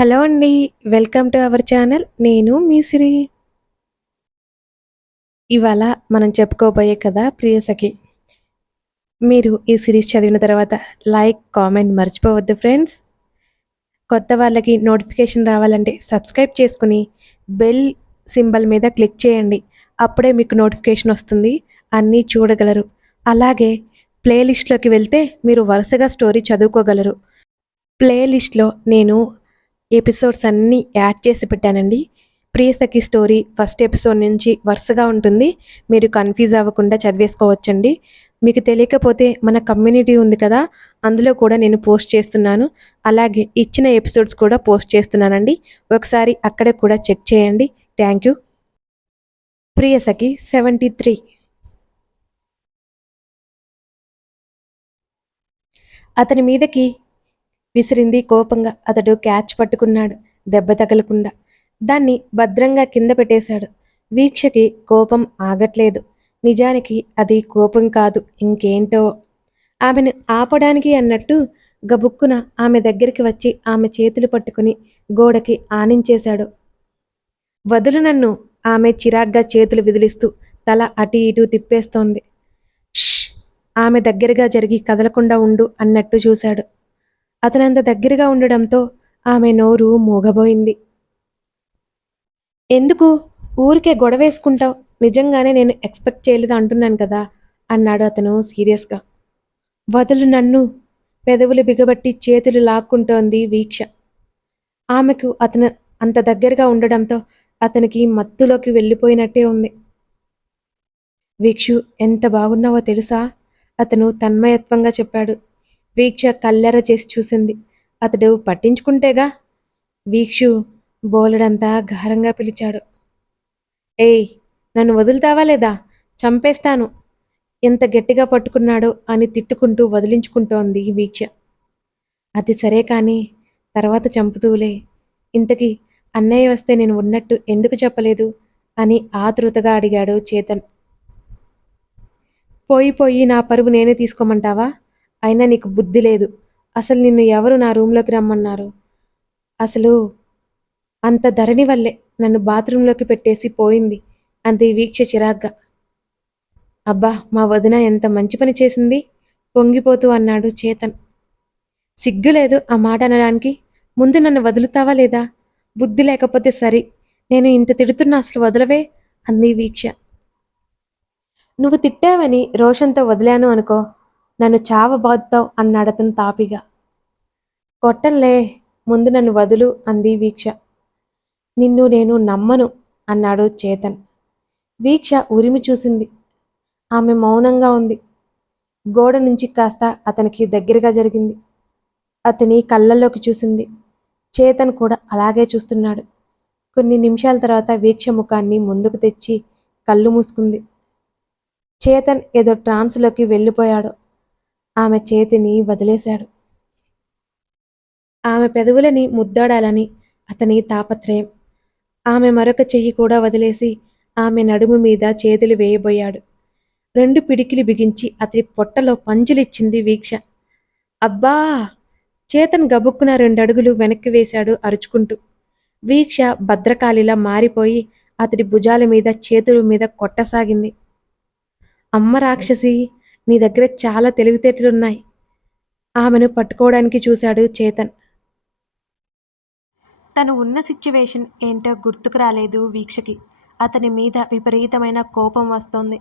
Hello అండి welcome to our channel. నేను మీ సిరి. ఇవాళ మనం చెప్పుకోబోయే కదా ప్రియసఖి మీరు ఈ సిరీస్ చదివిన తర్వాత లైక్ కామెంట్ మర్చిపోవద్దు ఫ్రెండ్స్. కొత్త వాళ్ళకి నోటిఫికేషన్ రావాలంటే సబ్స్క్రైబ్ చేసుకుని బెల్ సింబల్ మీద క్లిక్ చేయండి. అప్పుడే మీకు నోటిఫికేషన్ వస్తుంది అన్నీ చూడగలరు. అలాగే ప్లేలిస్ట్లోకి వెళ్తే మీరు వరుసగా స్టోరీ చదువుకోగలరు. ప్లేలిస్ట్లో నేను ఎపిసోడ్స్ అన్నీ యాడ్ చేసి పెట్టానండి. ప్రియసఖి స్టోరీ ఫస్ట్ ఎపిసోడ్ నుంచి వరుసగా ఉంటుంది. మీరు కన్ఫ్యూజ్ అవ్వకుండా చదివేసుకోవచ్చండి. మీకు తెలియకపోతే మన కమ్యూనిటీ ఉంది కదా అందులో కూడా నేను పోస్ట్ చేస్తున్నాను. అలాగే ఇచ్చిన ఎపిసోడ్స్ కూడా పోస్ట్ చేస్తున్నానండి. ఒకసారి అక్కడ కూడా చెక్ చేయండి. Thank you. Priyasakhi seventy three. అతని మీదకి విసిరింది కోపంగా. అతడు క్యాచ్ పట్టుకున్నాడు దెబ్బ తగలకుండా. దాన్ని భద్రంగా కింద పెట్టేశాడు. వీక్షకి కోపం ఆగట్లేదు. నిజానికి అది కోపం కాదు ఇంకేంటో. ఆమెను ఆపడానికి అన్నట్టు గబుక్కున ఆమె దగ్గరికి వచ్చి ఆమె చేతులు పట్టుకుని గోడకి ఆనించేశాడు. వదులు నన్ను ఆమె చిరాగ్గా చేతులు విదిలిస్తూ తల అటు ఇటు తిప్పేస్తోంది. ష్! ఆమె దగ్గరగా జరిగి కదలకుండా ఉండు అన్నట్టు చూశాడు. అతనంత దగ్గరగా ఉండడంతో ఆమె నోరు మూగబోయింది. ఎందుకు? ఊరికే గొడవేసుకుంటావు? నిజంగానే నేను ఎక్స్పెక్ట్ చేయలేదు అంటున్నాను కదా అన్నాడు అతను సీరియస్గా. వదులు నన్ను పెదవులు బిగబట్టి చేతులు లాక్కుంటోంది వీక్ష. ఆమెకు అతను అంత దగ్గరగా ఉండడంతో అతనికి మత్తులోకి వెళ్ళిపోయినట్టే ఉంది. వీక్షు ఎంత బాగున్నావో తెలుసా? అతను తన్మయత్వంగా చెప్పాడు. వీక్ష కల్లెర చేసి చూసింది. అతడు పట్టించుకుంటేగా? వీక్షు బోలెడంతా ఘారంగా పిలిచాడు. ఏయ్ నన్ను వదులుతావా లేదా? చంపేస్తాను. ఎంత గట్టిగా పట్టుకున్నాడో అని తిట్టుకుంటూ వదిలించుకుంటోంది వీక్ష. అది సరే కానీ తర్వాత చంపుతూలే ఇంతకీ అన్నయ్య వస్తే నేను ఉన్నట్టు ఎందుకు చెప్పలేదు? అని ఆతృతగా అడిగాడు చేతన్. పోయి పోయి నా పరువు నేనే తీసుకోమంటావా? అయినా నీకు బుద్ధి లేదు. అసలు నిన్ను ఎవరు నా రూమ్లోకి రమ్మన్నారు? అసలు అంత ధరణి వల్లే నన్ను బాత్రూంలోకి పెట్టేసి పోయింది అంది వీక్ష చిరాగ్గా. అబ్బా మా వదిన ఎంత మంచి పని చేసింది? పొంగిపోతూ అన్నాడు చేతన్. సిగ్గులేదు ఆ మాట అనడానికి. ముందు నన్ను వదులుతావా లేదా? బుద్ధి లేకపోతే సరి. నేను ఇంత తిడుతున్నా అసలు వదలవే? అంది వీక్ష. నువ్వు తిట్టావని రోషన్తో వదిలాను అనుకో. నన్ను చావబాదుతావు అన్నాడతను తాపిగా. కొట్టంలే ముందు నన్ను వదులు అంది వీక్ష. నిన్ను నేను నమ్మను అన్నాడు చేతన్. వీక్ష ఉరిమి చూసింది. ఆమె మౌనంగా ఉంది. గోడ నుంచి కాస్త అతనికి దగ్గరగా జరిగింది. అతని కళ్ళల్లోకి చూసింది. చేతన్ కూడా అలాగే చూస్తున్నాడు. కొన్ని నిమిషాల తర్వాత వీక్ష ముఖాన్ని ముందుకు తెచ్చి కళ్ళు మూసుకుంది. చేతన్ ఏదో ట్రాన్స్లోకి వెళ్ళిపోయాడు. ఆమె చేతిని వదిలేశాడు. ఆమె పెదవులని ముద్దాడాలని అతని తాపత్రయం. ఆమె మరొక చెయ్యి కూడా వదిలేసి ఆమె నడుము మీద చేతులు వేయబోయాడు. రెండు పిడికిలు బిగించి అతని పొట్టలో పంజులిచ్చింది వీక్ష. అబ్బా! చేతన్ గబుక్కున రెండడుగులు వెనక్కి వేశాడు అరుచుకుంటూ. వీక్ష భద్రకాళిలా మారిపోయి అతడి భుజాల మీద చేతుల మీద కొట్టసాగింది. అమ్మ రాక్షసి! నీ దగ్గర చాలా తెలివితేటలున్నాయి ఆమెను పట్టుకోవడానికి చూశాడు చేతన్. తను ఉన్న సిచ్యువేషన్ ఏంటో గుర్తుకు రాలేదు వీక్షకి. అతని మీద విపరీతమైన కోపం వస్తోంది.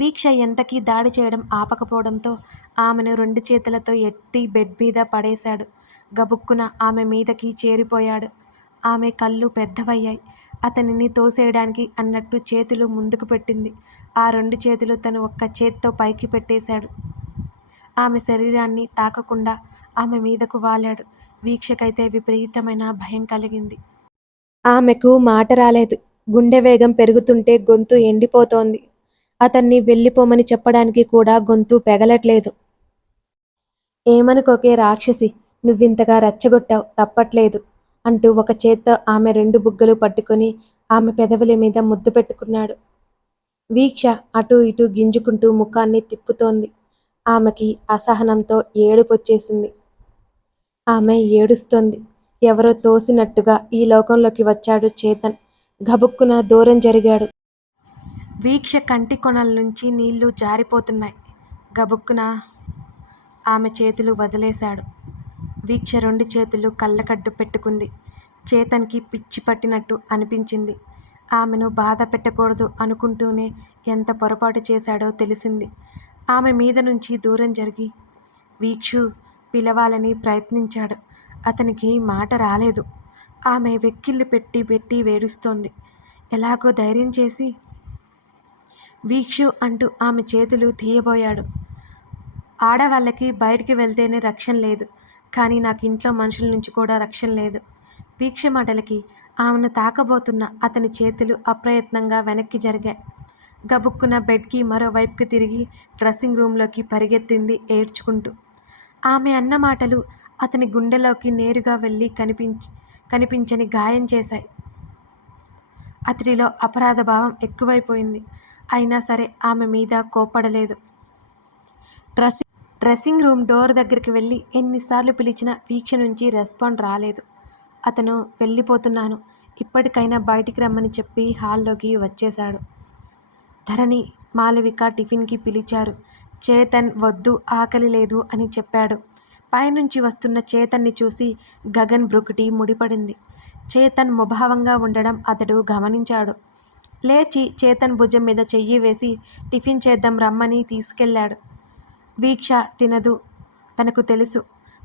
వీక్ష ఎంతకీ దాడి చేయడం ఆపకపోవడంతో ఆమెను రెండు చేతులతో ఎత్తి బెడ్ మీద పడేశాడు. గబుక్కున ఆమె మీదకి చేరిపోయాడు. ఆమె కళ్ళు పెద్దవయ్యాయి. అతనిని తోసేయడానికి అన్నట్టు చేతులు ముందుకు పెట్టింది. ఆ రెండు చేతులు తను ఒక్క చేత్తో పైకి పెట్టేశాడు. ఆమె శరీరాన్ని తాకకుండా ఆమె మీదకు వాలాడు. వీక్షకైతే విపరీతమైన భయం కలిగింది. ఆమెకు మాట రాలేదు. గుండె వేగం పెరుగుతుంటే గొంతు ఎండిపోతోంది. అతన్ని వెళ్ళిపోమని చెప్పడానికి కూడా గొంతు పెగలట్లేదు. ఏమనుకోకే రాక్షసి నువ్వింతగా రెచ్చగొట్టావు తప్పట్లేదు. అంటూ ఒక చేత్తో ఆమె రెండు బుగ్గలు పట్టుకొని ఆమె పెదవుల మీద ముద్దు పెట్టుకున్నాడు. వీక్ష అటూ ఇటూ గింజుకుంటూ ముఖాన్ని తిప్పుతోంది. ఆమెకి అసహనంతో ఏడుపొచ్చేసింది ఆమె ఏడుస్తోంది. ఎవరో తోసినట్టుగా ఈ లోకంలోకి వచ్చాడు చేతన్. గబుక్కున దూరం జరిగాడు. వీక్ష కంటి కొనల నుంచి నీళ్ళు జారిపోతున్నాయి. గబుక్కున ఆమె చేతులు వదిలేశాడు. వీక్ష రెండు చేతులు కళ్ళకడ్డు పెట్టుకుంది. చేతన్కి పిచ్చి పట్టినట్టు అనిపించింది. ఆమెను బాధ పెట్టకూడదు అనుకుంటూనే ఎంత పొరపాటు చేశాడో తెలిసింది. ఆమె మీద నుంచి దూరం జరిగి వీక్షు పిలవాలని ప్రయత్నించాడు. అతనికి మాట రాలేదు. ఆమె వెక్కిళ్ళు పెట్టి పెట్టి వేడుస్తోంది. ఎలాగో ధైర్యం చేసి వీక్షు అంటూ ఆమె చేతులు తీయబోయాడు. ఆడవాళ్ళకి బయటికి వెళ్తేనే రక్షణ లేదు. కానీ నాకు ఇంట్లో మనుషుల నుంచి కూడా రక్షణ లేదు. వీక్ష మాటలకి ఆమెను తాకబోతున్న అతని చేతులు అప్రయత్నంగా వెనక్కి జరిగాయి. గబుక్కున బెడ్కి మరోవైపుకి తిరిగి డ్రెస్సింగ్ రూమ్లోకి పరిగెత్తింది ఏడ్చుకుంటూ. ఆమె అన్న మాటలు అతని గుండెలోకి నేరుగా వెళ్ళి కనిపించ కనిపించని గాయం చేశాయి. అతడిలో అపరాధ భావం ఎక్కువైపోయింది. అయినా సరే ఆమె మీద కోప్పడలేదు. డ్రెస్సింగ్ డ్రెస్సింగ్ రూమ్ డోర్ దగ్గరికి వెళ్ళి ఎన్నిసార్లు పిలిచినా వీక్ష నుంచి రెస్పాండ్ రాలేదు. అతను వెళ్ళిపోతున్నాను. ఇప్పటికైనా బయటికి రమ్మని చెప్పి హాల్లోకి వచ్చేశాడు. ధరణి మాలవిక టిఫిన్కి పిలిచారు. చేతన్ వద్దు ఆకలి లేదు అని చెప్పాడు. పైనుంచి వస్తున్న చేతన్ని చూసి గగన్ బ్రుకుటి ముడిపడింది. చేతన్ ముభావంగా ఉండడం అతడు గమనించాడు. లేచి చేతన్ భుజం మీద చెయ్యి వేసి టిఫిన్ చేద్దాం రమ్మని తీసుకెళ్ళాడు. వీక్ష తినదు. తనకు తెలుసు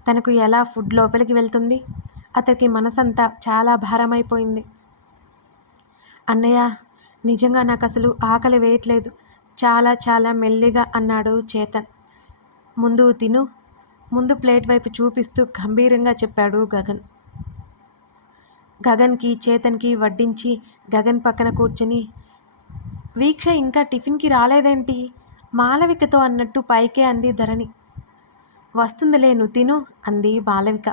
తనకు ఎలా ఫుడ్ లోపలికి వెళ్తుంది. అతనికి మనసంతా చాలా భారమైపోయింది. అన్నయ్య నిజంగా నాకు అసలు ఆకలి వేయట్లేదు. చాలా చాలా మెల్లిగా అన్నాడు చేతన్. ముందు తిను. ముందు ప్లేట్ వైపు చూపిస్తూ గంభీరంగా చెప్పాడు గగన్. గగన్కి చేతన్కి వడ్డించి గగన్ పక్కన కూర్చుని వీక్ష ఇంకా టిఫిన్కి రాలేదేంటి? మాలవికతో అన్నట్టు పైకే అంది ధరణి. వస్తుందిలే నువ్వు తిను అంది మాలవిక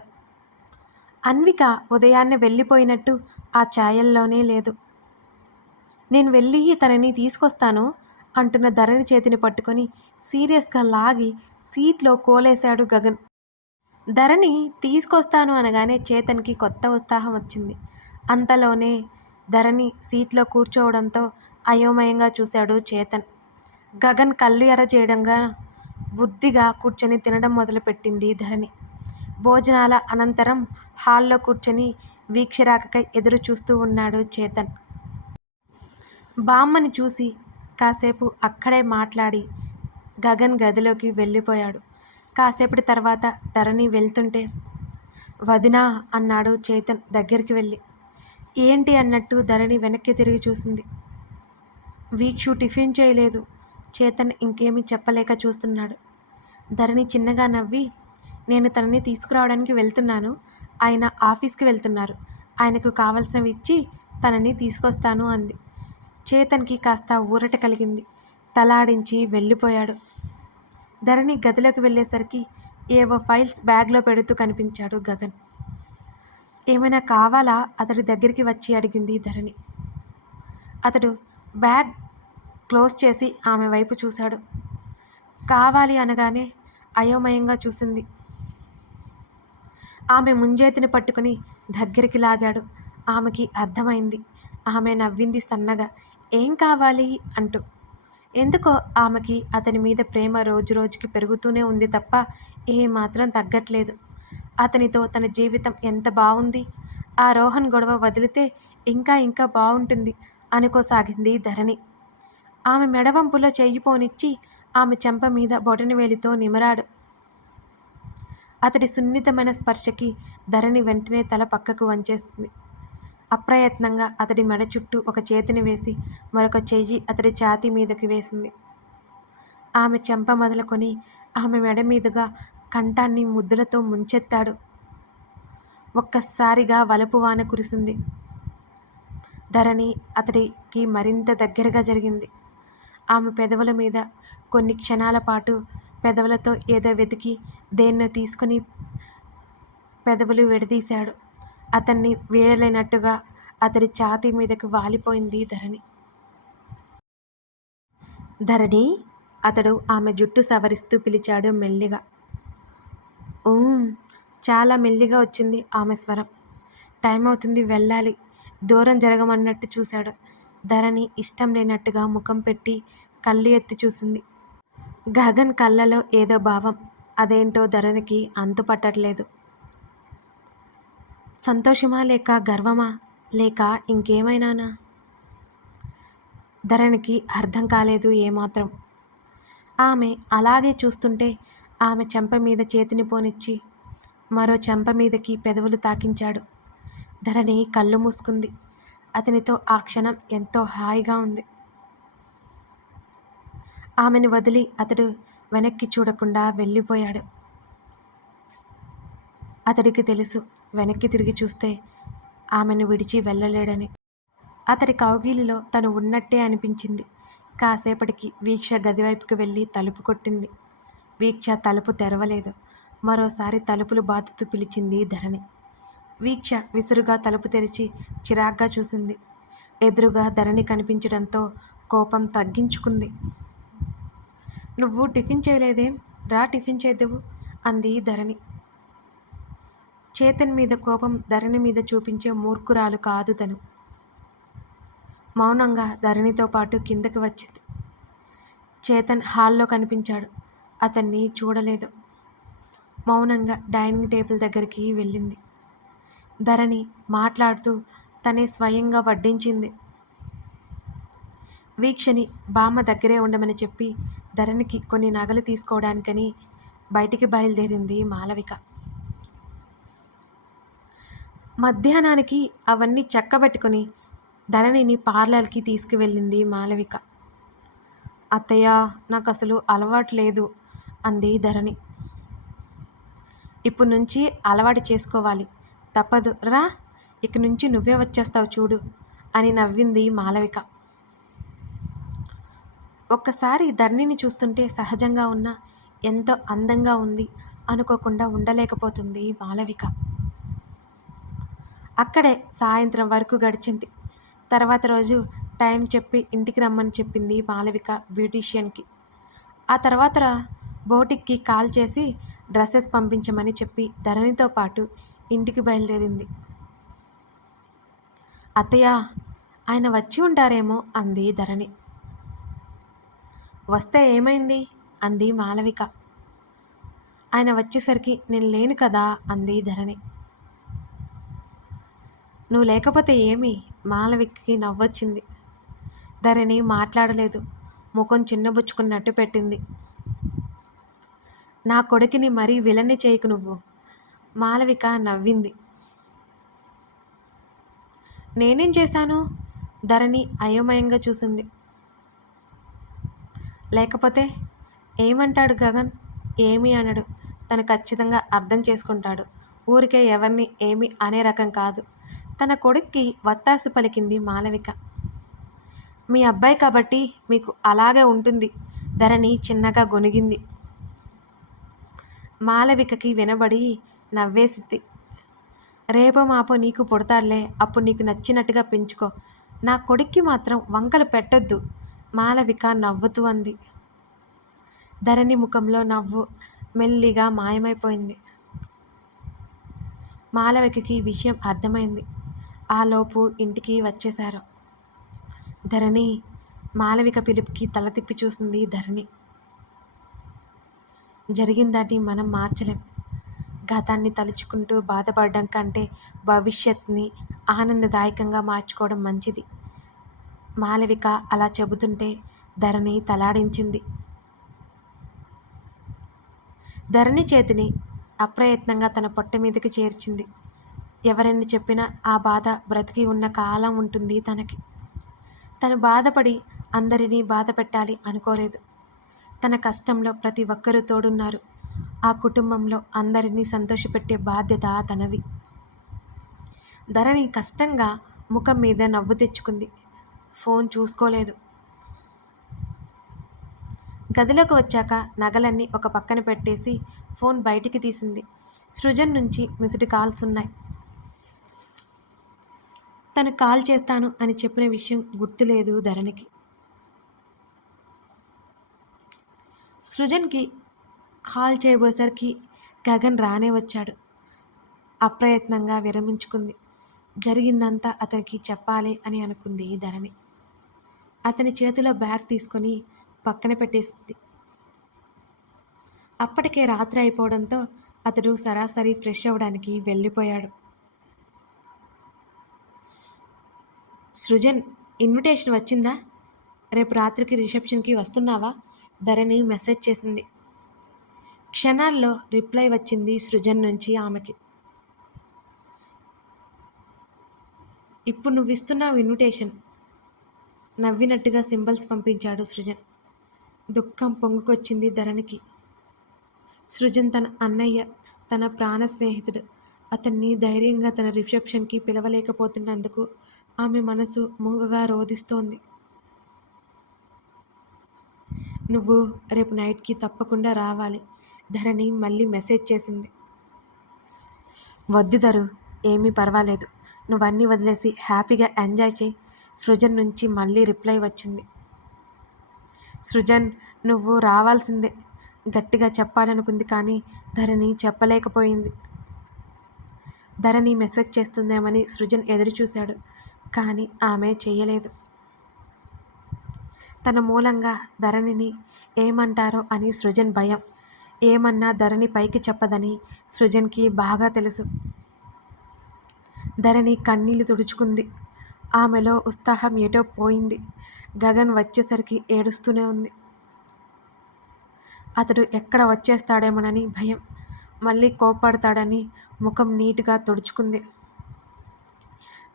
అన్విక ఉదయాన్నే వెళ్ళిపోయినట్టు ఆ ఛాయల్లోనే లేదు. నేను వెళ్ళి తనని తీసుకొస్తాను అంటున్న ధరణి చేతిని పట్టుకొని సీరియస్గా లాగి సీట్లో కోలేశాడు గగన్. ధరణి తీసుకొస్తాను అనగానే చేతన్కి కొత్త ఉత్సాహం వచ్చింది. అంతలోనే ధరణి సీట్లో కూర్చోవడంతో అయోమయంగా చూశాడు చేతన్. గగన్ కళ్ళు ఎర్రజేయడంగా బుద్ధిగా కూర్చొని తినడం మొదలుపెట్టింది ధరణి. భోజనాల అనంతరం హాల్లో కూర్చొని వీక్షరాకకై ఎదురు చూస్తూ ఉన్నాడు చేతన్. బామ్మని చూసి కాసేపు అక్కడే మాట్లాడి గగన్ గదిలోకి వెళ్ళిపోయాడు. కాసేపటి తర్వాత ధరణి వెళ్తుంటే వదినా అన్నాడు చేతన్ దగ్గరికి వెళ్ళి. ఏంటి అన్నట్టు ధరణి వెనక్కి తిరిగి చూసింది. వీక్షు టిఫిన్ చేయలేదు. చేతన్ ఇంకేమీ చెప్పలేక చూస్తున్నాడు. ధరణి చిన్నగా నవ్వి నేను తనని తీసుకురావడానికి వెళ్తున్నాను. ఆయన ఆఫీస్కి వెళ్తున్నారు. ఆయనకు కావలసినవి ఇచ్చి తనని తీసుకొస్తాను అంది. చేతన్కి కాస్త ఊరట కలిగింది. తలాడించి వెళ్ళిపోయాడు. ధరణి గదిలోకి వెళ్ళేసరికి ఏవో ఫైల్స్ బ్యాగ్లో పెడుతూ కనిపించాడు గగన్. ఏమైనా కావాలా? అతడి దగ్గరికి వచ్చి అడిగింది ధరణి. అతడు బ్యాగ్ క్లోజ్ చేసి ఆమె వైపు చూశాడు. కావాలి అనగానే అయోమయంగా చూసింది. ఆమె ముంజేతిని పట్టుకుని దగ్గరికి లాగాడు. ఆమెకి అర్థమైంది. ఆమె నవ్వింది సన్నగా. ఏం కావాలి? అంటూ. ఎందుకో ఆమెకి అతని మీద ప్రేమ రోజు రోజుకి పెరుగుతూనే ఉంది తప్ప ఏమాత్రం తగ్గట్లేదు. అతనితో తన జీవితం ఎంత బాగుంది ఆ రోహన్ గొడవ వదిలితే ఇంకా ఇంకా బాగుంటుంది అనుకోసాగింది ధరణి. ఆమె మెడవంపులో చెయ్యి పోనిచ్చి ఆమె చెంప మీద బొటనవేలితో నిమరాడు. అతడి సున్నితమైన స్పర్శకి ధరణి వెంటనే తల పక్కకు వంచేస్తుంది అప్రయత్నంగా అతడి మెడ చుట్టూ ఒక చేతిని వేసి మరొక చెయ్యి అతడి ఛాతీ మీదకి వేసింది. ఆమె చెంప మొదలుకొని ఆమె మెడ మీదుగా కంఠాన్ని ముద్దులతో ముంచెత్తాడు. ఒక్కసారిగా వలపు వాన కురిసింది. ధరణి అతడికి మరింత దగ్గరగా జరిగింది. ఆమె పెదవుల మీద కొన్ని క్షణాల పాటు పెదవులతో ఏదో వెతికి దేన్నో తీసుకుని పెదవులు విడదీశాడు. అతన్ని వీడలేనట్టుగా అతడి ఛాతీ మీదకి వాలిపోయింది ధరణి. ధరణి! అతడు ఆమె జుట్టు సవరిస్తూ పిలిచాడు మెల్లిగా. ఊ చాలా మెల్లిగా వచ్చింది ఆమె స్వరం. టైం అవుతుంది వెళ్ళాలి. దూరం జరగమన్నట్టు చూశాడు. ధరణి ఇష్టం లేనట్టుగా ముఖం పెట్టి కళ్ళు ఎత్తి చూసింది. గగన్ కళ్ళలో ఏదో భావం. అదేంటో ధరణికి అంతు పట్టట్లేదు. సంతోషమా లేక గర్వమా లేక ఇంకేమైనానా? ధరణికి అర్థం కాలేదు ఏమాత్రం. ఆమె అలాగే చూస్తుంటే ఆమె చెంప మీద చేతిని పోనిచ్చి మరో చెంప మీదకి పెదవులు తాకించాడు. ధరణి కళ్ళు మూసుకుంది. అతనితో ఆ క్షణం ఎంతో హాయిగా ఉంది. ఆమెను వదిలి అతడు వెనక్కి చూడకుండా వెళ్ళిపోయాడు. అతడికి తెలుసు వెనక్కి తిరిగి చూస్తే ఆమెను విడిచి వెళ్ళలేడని. అతడి కౌగిలిలో తను ఉన్నట్టే అనిపించింది. కాసేపటికి వీక్ష గదివైపుకి వెళ్ళి తలుపు కొట్టింది. వీక్ష తలుపు తెరవలేదు. మరోసారి తలుపులు బాదుతూ పిలిచింది ధరణి. వీక్ష విసురుగా తలుపు తెరిచి చిరాగ్గా చూసింది. ఎదురుగా ధరణి కనిపించడంతో కోపం తగ్గించుకుంది. నువ్వు టిఫిన్ చేయలేదేం? రా టిఫిన్ చేద్దువు అంది ధరణి. చేతన్ మీద కోపం ధరణి మీద చూపించే మూర్ఖురాలు కాదు తను. మౌనంగా ధరణితో పాటు కిందకి వచ్చింది. చేతన్ హాల్లో కనిపించాడు. అతన్ని చూడలేదు. మౌనంగా డైనింగ్ టేబుల్ దగ్గరికి వెళ్ళింది. ధరణి మాట్లాడుతూ తనే స్వయంగా వడ్డించింది. వీక్షని బామ్మ దగ్గరే ఉండమని చెప్పి ధరణికి కొన్ని నగలు తీసుకోవడానికని బయటికి బయలుదేరింది మాలవిక. మధ్యాహ్నానికి అవన్నీ చక్కబెట్టుకుని ధరణిని పార్లర్కి తీసుకువెళ్ళింది మాలవిక. అత్తయ్య నాకు అసలు అలవాటు లేదు అంది ధరణి. ఇప్పుడు నుంచి అలవాటు చేసుకోవాలి. తప్పదు. రా ఇక నుంచి నువ్వే వచ్చేస్తావు చూడు అని నవ్వింది మాలవిక. ఒక్కసారి ధరణిని చూస్తుంటే సహజంగా ఉన్న ఎంతో అందంగా ఉంది అనుకోకుండా ఉండలేకపోతుంది మాలవిక. అక్కడే సాయంత్రం వరకు గడిచింది. తర్వాత రోజు టైం చెప్పి ఇంటికి రమ్మని చెప్పింది మాలవిక బ్యూటీషియన్కి. ఆ తర్వాత బోటిక్కి కాల్ చేసి డ్రెస్సెస్ పంపించమని చెప్పి ధరణితో పాటు ఇంటికి బయలుదేరింది. అత్తయ్య ఆయన వచ్చి ఉంటారేమో అంది ధరణి. వస్తే ఏమైంది? అంది మాలవిక. ఆయన వచ్చేసరికి నేను లేను కదా అంది ధరణి. నువ్వు లేకపోతే ఏమి? మాలవికకి నవ్వొచ్చింది. ధరణి మాట్లాడలేదు. ముఖం చిన్నబుచ్చుకున్నట్టు పెట్టింది. నా కొడుకుని మరీ విలన్ని చేయకు నువ్వు. మాలవిక నవ్వింది. నేనేం చేశాను? ధరణి అయోమయంగా చూసింది. లేకపోతే ఏమంటాడు గగన్? ఏమి అనడు. తను ఖచ్చితంగా అర్థం చేసుకుంటాడు. ఊరికే ఎవరిని ఏమి అనే రకం కాదు. తన కొడుక్కి వత్తాసు పలికింది మాలవిక. మీ అబ్బాయి కాబట్టి మీకు అలాగే ఉంటుంది ధరణి చిన్నగా గొనిగింది మాలవికకి వినబడి నవ్వేసింది. రేపో మాపో నీకు పుడతాడులే అప్పుడు నీకు నచ్చినట్టుగా పెంచుకో. నా కొడుక్కి మాత్రం వంకలు పెట్టొద్దు మాలవిక నవ్వుతూ అంది. ధరణి ముఖంలో నవ్వు మెల్లిగా మాయమైపోయింది. మాలవికకి విషయం అర్థమైంది. ఆలోపు ఇంటికి వచ్చేశారు. ధరణి మాలవిక పిలుపుకి తల తిప్పి చూసింది ధరణి. జరిగిందాన్ని మనం మార్చలేం. గతాన్ని తలుచుకుంటూ బాధపడడం కంటే భవిష్యత్ని ఆనందదాయకంగా మార్చుకోవడం మంచిది. మాలవిక అలా చెబుతుంటే ధరణి తలాడించింది. ధరణి చేతిని అప్రయత్నంగా తన పొట్ట మీదకి చేర్చింది. ఎవరెన్ని చెప్పినా ఆ బాధ బ్రతికి ఉన్న కాలం ఉంటుంది తనకి. తను బాధపడి అందరినీ బాధ పెట్టాలి అనుకోలేదు. తన కష్టంలో ప్రతి ఒక్కరూ తోడున్నారు. కుటుంబంలో అందరినీ సంతోషపెట్టే బాధ్యత తనది. ధరణి కష్టంగా ముఖం మీద నవ్వు తెచ్చుకుంది. ఫోన్ చూసుకోలేదు. గదిలోకి వచ్చాక నగలన్నీ ఒక పక్కన పెట్టేసి ఫోన్ బయటికి తీసింది. సృజన్ నుంచి మిస్డ్ కాల్స్ ఉన్నాయి. తను కాల్ చేస్తాను అని చెప్పిన విషయం గుర్తులేదు ధరణికి. సృజన్కి కాల్ చేయబోసరికి గగన్ రానే వచ్చాడు. అప్రయత్నంగా విరమించుకుంది. జరిగిందంతా అతనికి చెప్పాలి అని అనుకుంది ధరణి. అతని చేతిలో బ్యాగ్ తీసుకొని పక్కన పెట్టేసింది. అప్పటికే రాత్రి అయిపోవడంతో అతడు సరాసరి ఫ్రెష్ అవ్వడానికి వెళ్ళిపోయాడు. సృజన్ ఇన్విటేషన్ వచ్చిందా? రేపు రాత్రికి రిసెప్షన్కి వస్తున్నావా? ధరణి మెసేజ్ చేసింది. క్షణాల్లో రిప్లై వచ్చింది సృజన్ నుంచి ఆమెకి. ఇప్పుడు నువ్వు ఇస్తున్నావు ఇన్విటేషన్. నవ్వినట్టుగా సింబల్స్ పంపించాడు సృజన్. దుఃఖం పొంగుకొచ్చింది ధరణికి. సృజన్ తన అన్నయ్య తన ప్రాణ స్నేహితుడు. అతన్ని ధైర్యంగా తన రిసెప్షన్కి పిలవలేకపోతున్నందుకు ఆమె మనసు మూగగా రోధిస్తోంది. నువ్వు రేపు నైట్కి తప్పకుండా రావాలి. ధరణి మళ్ళీ మెసేజ్ చేసింది. వద్దు ధరు ఏమీ పర్వాలేదు. నువ్వన్నీ వదిలేసి హ్యాపీగా ఎంజాయ్ చేయి. సృజన్ నుంచి మళ్ళీ రిప్లై వచ్చింది. సృజన్ నువ్వు రావాల్సిందే. గట్టిగా చెప్పాలనుకుంది కానీ ధరణి చెప్పలేకపోయింది. ధరణి మెసేజ్ చేస్తుందేమని సృజన్ ఎదురు చూశాడు కానీ ఆమె చేయలేదు. తన మూలంగా ధరణిని ఏమంటారో అని సృజన్ భయం. ఏమన్నా ధరణి పైకి చెప్పదని సృజన్కి బాగా తెలుసు. ధరణి కన్నీళ్ళు తుడుచుకుంది. ఆమెలో ఉత్సాహం ఏటో పోయింది. గగన్ వచ్చేసరికి ఏడుస్తూనే ఉంది. అతడు ఎక్కడ వచ్చేస్తాడేమోనని భయం. మళ్ళీ కోప్పడతాడని ముఖం నీట్గా తుడుచుకుంది.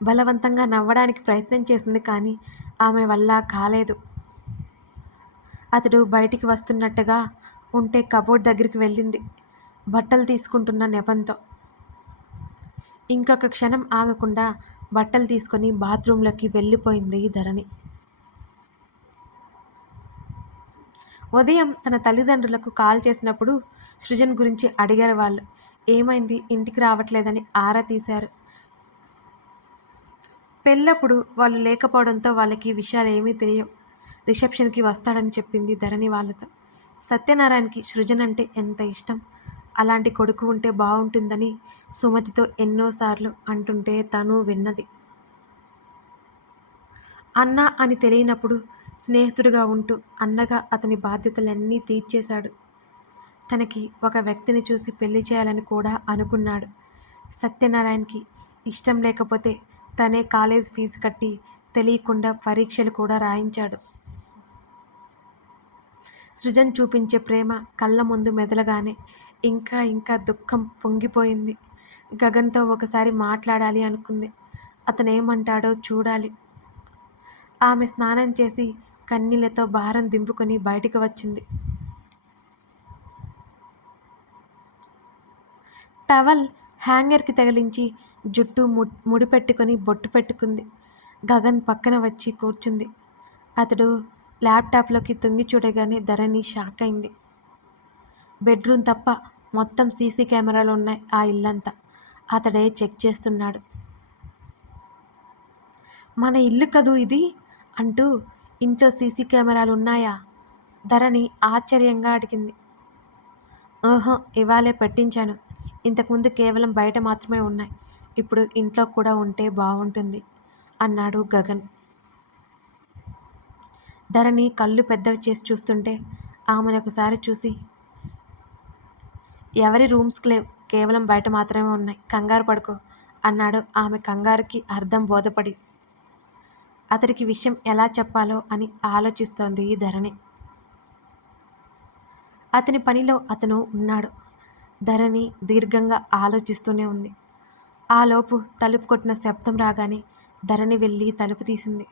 బలవంతంగా నవ్వడానికి ప్రయత్నం చేసింది కానీ ఆమె వల్ల కాలేదు. అతడు బయటికి వస్తున్నట్టుగా ఉంటే కబోర్డ్ దగ్గరికి వెళ్ళింది. బట్టలు తీసుకుంటున్న నెపంతో. ఇంకొక క్షణం ఆగకుండా బట్టలు తీసుకొని బాత్రూంలోకి వెళ్ళిపోయింది ధరణి. ఉదయం తన తల్లిదండ్రులకు కాల్ చేసినప్పుడు సృజన్ గురించి అడిగారు వాళ్ళు. ఏమైంది? ఇంటికి రావట్లేదని ఆరా తీశారు. పెళ్ళప్పుడు వాళ్ళు లేకపోవడంతో వాళ్ళకి విషయాలు ఏమీ తెలియవు. రిసెప్షన్కి వస్తాడని చెప్పింది ధరణి వాళ్ళతో. సత్యనారాయణకి సృజన్ అంటే ఎంత ఇష్టం? అలాంటి కొడుకు ఉంటే బాగుంటుందని సుమతితో ఎన్నోసార్లు అంటుంటే తను విన్నది. అన్న అని తెలియనప్పుడు స్నేహితుడిగా ఉంటూ అన్నగా అతని బాధ్యతలన్నీ తీర్చేశాడు. తనకి ఒక వ్యక్తిని చూసి పెళ్ళి చేయాలని కూడా అనుకున్నాడు. సత్యనారాయణకి ఇష్టం లేకపోతే తనే కాలేజ్ ఫీజు కట్టి తెలియకుండా పరీక్షలు కూడా రాయించాడు. సృజన్ చూపించే ప్రేమ కళ్ళ ముందు మెదలగానే ఇంకా ఇంకా దుఃఖం పొంగిపోయింది. గగన్తో ఒకసారి మాట్లాడాలి అనుకుంది. అతనేమంటాడో చూడాలి. ఆమె స్నానం చేసి కన్నీళ్ళతో భారం దింపుకొని బయటికి వచ్చింది. టవల్ హ్యాంగర్కి తగిలించి జుట్టు ముడిపెట్టుకొని బొట్టు పెట్టుకుంది. గగన్ పక్కన వచ్చి కూర్చుంది. అతడు ల్యాప్టాప్లోకి తొంగి చూడగానే ధరణి షాక్ అయింది. బెడ్రూమ్ తప్ప మొత్తం సీసీ కెమెరాలు ఉన్నాయి ఆ ఇల్లంతా. అతడే చెక్ చేస్తున్నాడు. మన ఇల్లు కదూ ఇది? అంటూ ఇంట్లో సీసీ కెమెరాలు ఉన్నాయా? ధరణి ఆశ్చర్యంగా అడిగింది. ఓహో ఇవాళే పెట్టించాను. ఇంతకుముందు కేవలం బయట మాత్రమే ఉన్నాయి. ఇప్పుడు ఇంట్లో కూడా ఉంటే బాగుంటుంది అన్నాడు గగన్. ధరణి కళ్ళు పెద్దవి చేసి చూస్తుంటే ఆమెను ఒకసారి చూసి ఎవరి రూమ్స్కి లేవు కేవలం బయట మాత్రమే ఉన్నాయి. కంగారు పడుకో అన్నాడు ఆమె కంగారుకి అర్థం బోధపడి. అతడికి విషయం ఎలా చెప్పాలో అని ఆలోచిస్తోంది ఈ ధరణి. అతని పనిలో అతను ఉన్నాడు. ధరణి దీర్ఘంగా ఆలోచిస్తూనే ఉంది. ఆలోపు తలుపు కొట్టిన శబ్దం రాగానే ధరణి వెళ్ళి తలుపు తీసింది.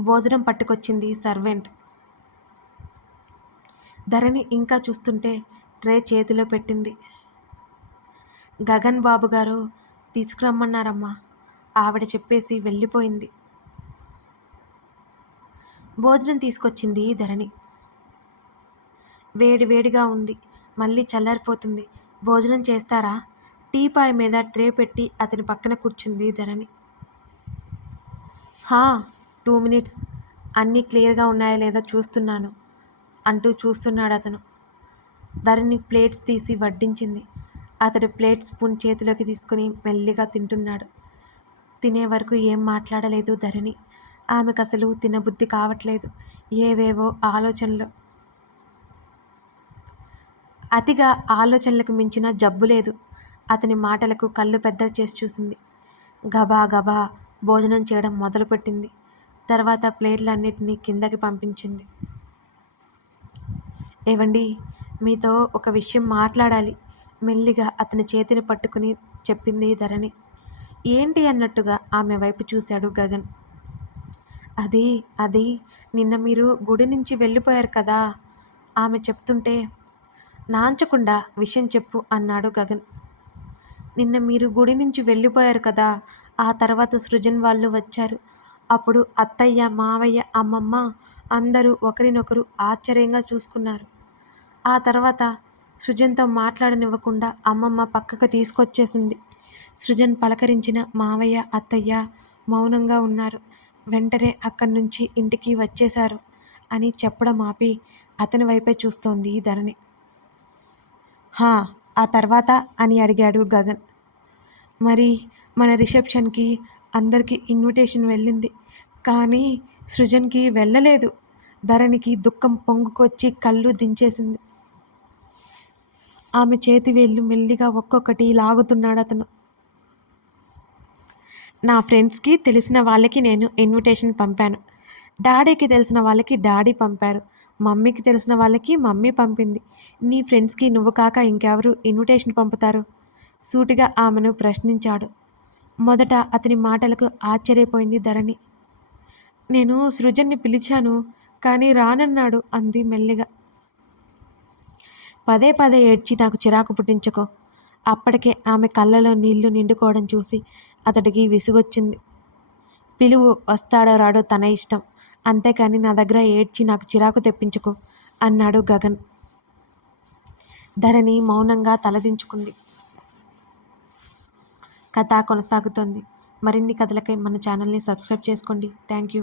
భోజనం పట్టుకొచ్చింది సర్వెంట్. ధరణి ఇంకా చూస్తుంటే ట్రే చేతిలో పెట్టింది. గగన్ బాబు గారు తీసుకురమ్మన్నారమ్మా ఆవిడ చెప్పేసి వెళ్ళిపోయింది. భోజనం తీసుకొచ్చింది ధరణి. వేడి వేడిగా ఉంది మళ్ళీ చల్లారిపోతుంది. భోజనం చేస్తారా? టీపాయ్ మీద ట్రే పెట్టి అతని పక్కన కూర్చుంది ధరణి. హా టూ మినిట్స్ అన్నీ క్లియర్గా ఉన్నాయా లేదా చూస్తున్నాను అంటూ చూస్తున్నాడు అతను. ధరణి ప్లేట్స్ తీసి వడ్డించింది. అతడు ప్లేట్ స్పూన్ చేతిలోకి తీసుకుని మెల్లిగా తింటున్నాడు. తినే వరకు ఏం మాట్లాడలేదు ధరణి. ఆమెకు అసలు తినబుద్ధి కావట్లేదు. ఏవేవో ఆలోచనలు. అతిగా ఆలోచనలకు మించిన జబ్బు లేదు. అతని మాటలకు కళ్ళు పెద్దవి చేసి చూసింది. గబా గబా భోజనం చేయడం మొదలుపెట్టింది. తర్వాత ప్లేట్లన్నిటినీ కిందకి పంపించింది. ఏవండి మీతో ఒక విషయం మాట్లాడాలి. మెల్లిగా అతని చేతిని పట్టుకుని చెప్పింది ధరణి. ఏంటి అన్నట్టుగా ఆమె వైపు చూశాడు గగన్. అది అది నిన్న మీరు గుడి నుంచి వెళ్ళిపోయారు కదా? ఆమె చెప్తుంటే నాంచకుండా విషయం చెప్పు అన్నాడు గగన్. నిన్న మీరు గుడి నుంచి వెళ్ళిపోయారు కదా? ఆ తర్వాత సృజన్ వాళ్ళు వచ్చారు. అప్పుడు అత్తయ్య మావయ్య అమ్మమ్మ అందరూ ఒకరినొకరు ఆశ్చర్యంగా చూసుకున్నారు. ఆ తర్వాత సృజన్తో మాట్లాడనివ్వకుండా అమ్మమ్మ పక్కకు తీసుకొచ్చేసింది. సృజన్ పలకరించిన మావయ్య అత్తయ్య మౌనంగా ఉన్నారు. వెంటనే అక్కడి నుంచి ఇంటికి వచ్చేశారు అని చెప్పడం ఆపి అతని వైపే చూస్తోంది ధరణి. హా ఆ తర్వాత అని అడిగాడు గగన్. మరి మన రిసెప్షన్కి అందరికీ ఇన్విటేషన్ వెళ్ళింది. కానీ సృజన్కి వెళ్ళలేదు. ధరణికి దుఃఖం పొంగుకొచ్చి కళ్ళు దించేసింది. ఆమె చేతి వేళ్ళు మెల్లిగా ఒక్కొక్కటి లాగుతున్నాడు అతను. నా ఫ్రెండ్స్కి తెలిసిన వాళ్ళకి నేను ఇన్విటేషన్ పంపాను. డాడీకి తెలిసిన వాళ్ళకి డాడీ పంపారు. మమ్మీకి తెలిసిన వాళ్ళకి మమ్మీ పంపింది. నీ ఫ్రెండ్స్కి నువ్వు కాక ఇంకెవరు ఇన్విటేషన్ పంపుతారు? సూటిగా ఆమెను ప్రశ్నించాడు. మొదట అతని మాటలకు ఆశ్చర్యపోయింది ధరణి. నేను సృజన్ని పిలిచాను కానీ రానన్నాడు అంది మెల్లిగా. పదే పదే ఏడ్చి నాకు చిరాకు పుట్టించుకో. అప్పటికే ఆమె కళ్ళలో నీళ్ళు నిండుకోవడం చూసి అతడికి విసుగొచ్చింది. పిలువు వస్తాడో రాడో తన ఇష్టం. అంతేకాని నా దగ్గర ఏడ్చి నాకు చిరాకు తెప్పించుకో అన్నాడు గగన్. ధరణి మౌనంగా తలదించుకుంది. కథ కొనసాగుతోంది. మరిన్ని కథలకై మన ఛానల్ని సబ్స్క్రైబ్ చేసుకోండి. Thank you.